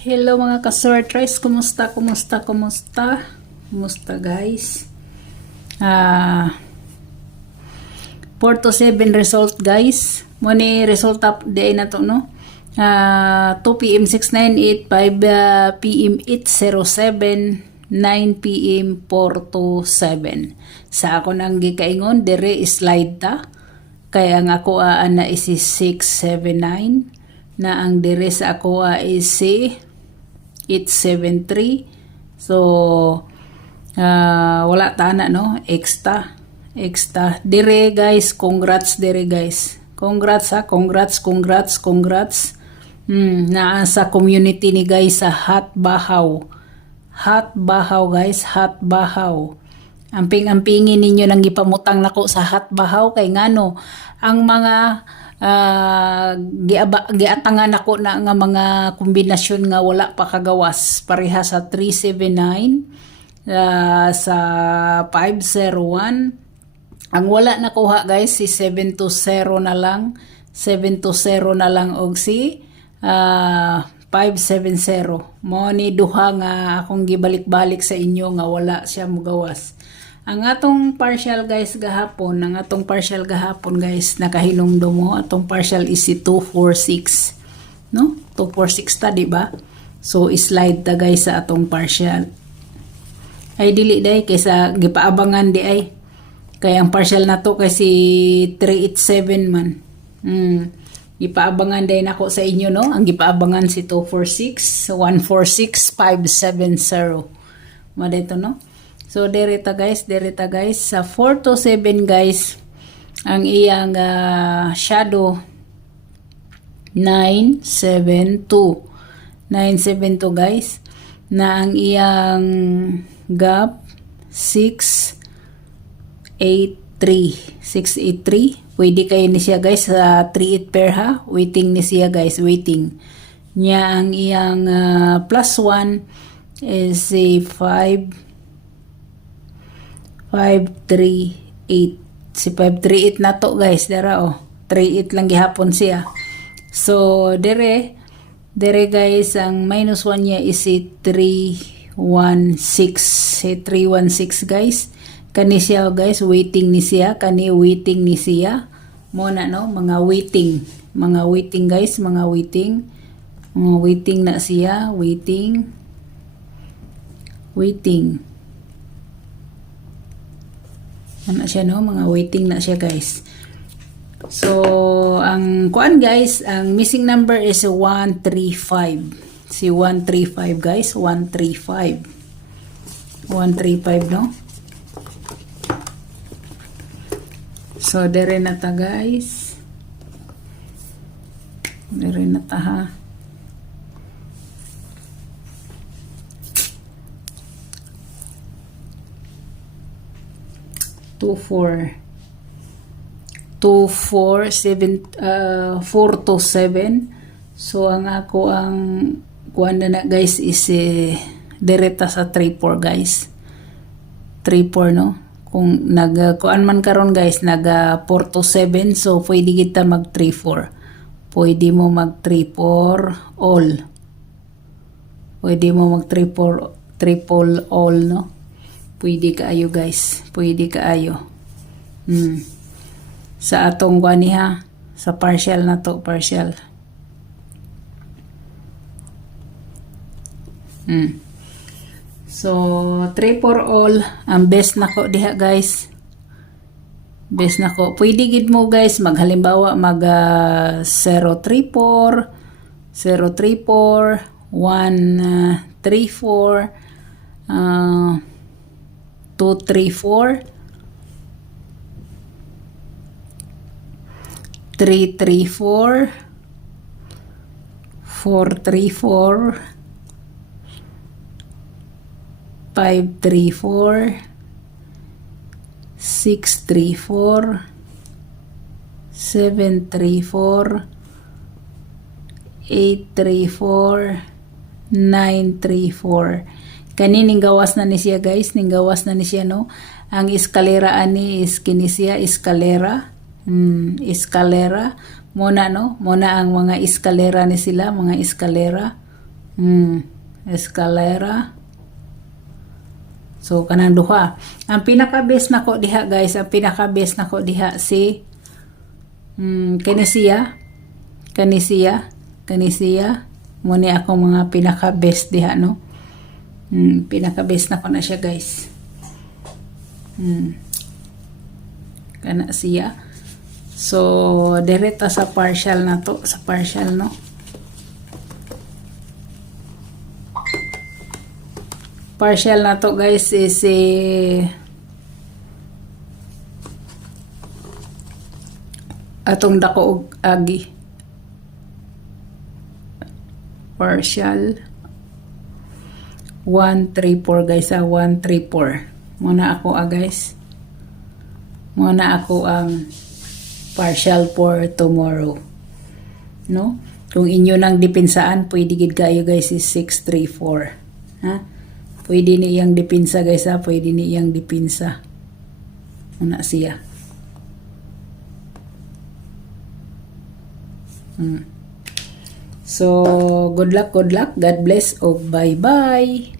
Hello mga ka-sortress, kumusta, kumusta, kumusta? Kumusta guys? 4 to 7 result guys. Muni result up day na to no. 2 PM 698, 5 PM 807, 9 PM 4 to 7. Sa ako nang gikaingon dire slide ta. Kaya ang ako ana is 679 na ang dire sa ako is 873. So wala tana no, extra dire guys. Congrats dire guys, congrats ha, congrats na sa community ni guys sa Hot Bahaw guys, Hot Bahaw. Amping-ampingin ninyo nang ipamutang nako sa Hot Bahaw kay ngano ang mga giatangan ako na nga mga kombinasyon nga wala pa kagawas pareha sa 379, sa 501. Ang wala nakuha guys si 720 na lang, 720 na lang og si 570. Mo ni duha nga akong gibalik-balik sa inyo nga wala siya mogawas. Ang atong partial guys gahapon, guys, nakahinumdum mo. Atong partial is si 246. No? 246 ta, di ba? So, slide ta guys sa atong partial. Ay, dili day, kaysa gipaabangan di ay. Kaya ang partial na to kasi 387 man. Gipaabangan day nako sa inyo, no? Ang gipaabangan si 246, 146, 570. Madito, no? So, derita guys, sa 4 to 7 guys, ang iyang shadow 972 guys, na ang iyang gap 683. Pwede kayo ni siya guys sa 3-8 pair ha, waiting ni siya guys, waiting niya. Ang iyang plus 1 is a 538. Si 538 na to guys, dara 38 lang gihapon siya. So dire guys, ang minus 1 niya is si 316 guys. Kani siya guys, waiting ni siya, waiting ni siya muna, no? Mga waiting guys, waiting na siya, waiting ano siya, no? Mga waiting na siya guys. So ang kuan guys, ang missing number is 135. Si 135 guys, 135 no? So dire na ta guys, dire na ta ha. Two, four, 4 to 7. So ang ako ang kuan na guys is direta sa 3-4 guys, 3-4 no. Kung kuan man karon guys, 4 to 7, so pwede kita mag 3-4. Pwede mo mag 3-4 all. Pwede mo mag 3-4 triple all, no? Pwede kaayo guys, pwede kaayo. Sa atong kuan ha, sa partial na to, partial. So 3-4 all ang best nako diha guys. Best nako. Pwede gid mo guys maghalimbawa mag 0-3-4, 0-3-4, 1-3-4, 2-3-4, 3-3-4, 4-3-4, 5-3-4, 6-3-4, 7-3-4, 8-3-4, 9-3-4. Kanining gawas na ni siya guys, gawas na ni siya, no? Ang eskalera ani is kini siya eskalera. Eskalera muna, no? Muna ang mga eskalera ni sila, mga eskalera. Escalera. So kanang duha. Ang pinaka-best nako diha guys, ang pinaka-best nako diha si Canisia. Muna akong mga pinaka-best diha, no? Pinaka-best nako na siya guys. Kana siya. So direta sa partial na to, sa partial, no? Partial na to guys is atong dako og agi. Partial 134 guys, 134. Muna ako guys. Muna ako ang partial for tomorrow. No? Kung inyo nang dipensaan, pwede gid kayo guys is 634. Ha? Pwede ni iyang dipinsa guys, ha? Pwede ni iyang dipinsa. Una siya. So, good luck, God bless, o bye-bye.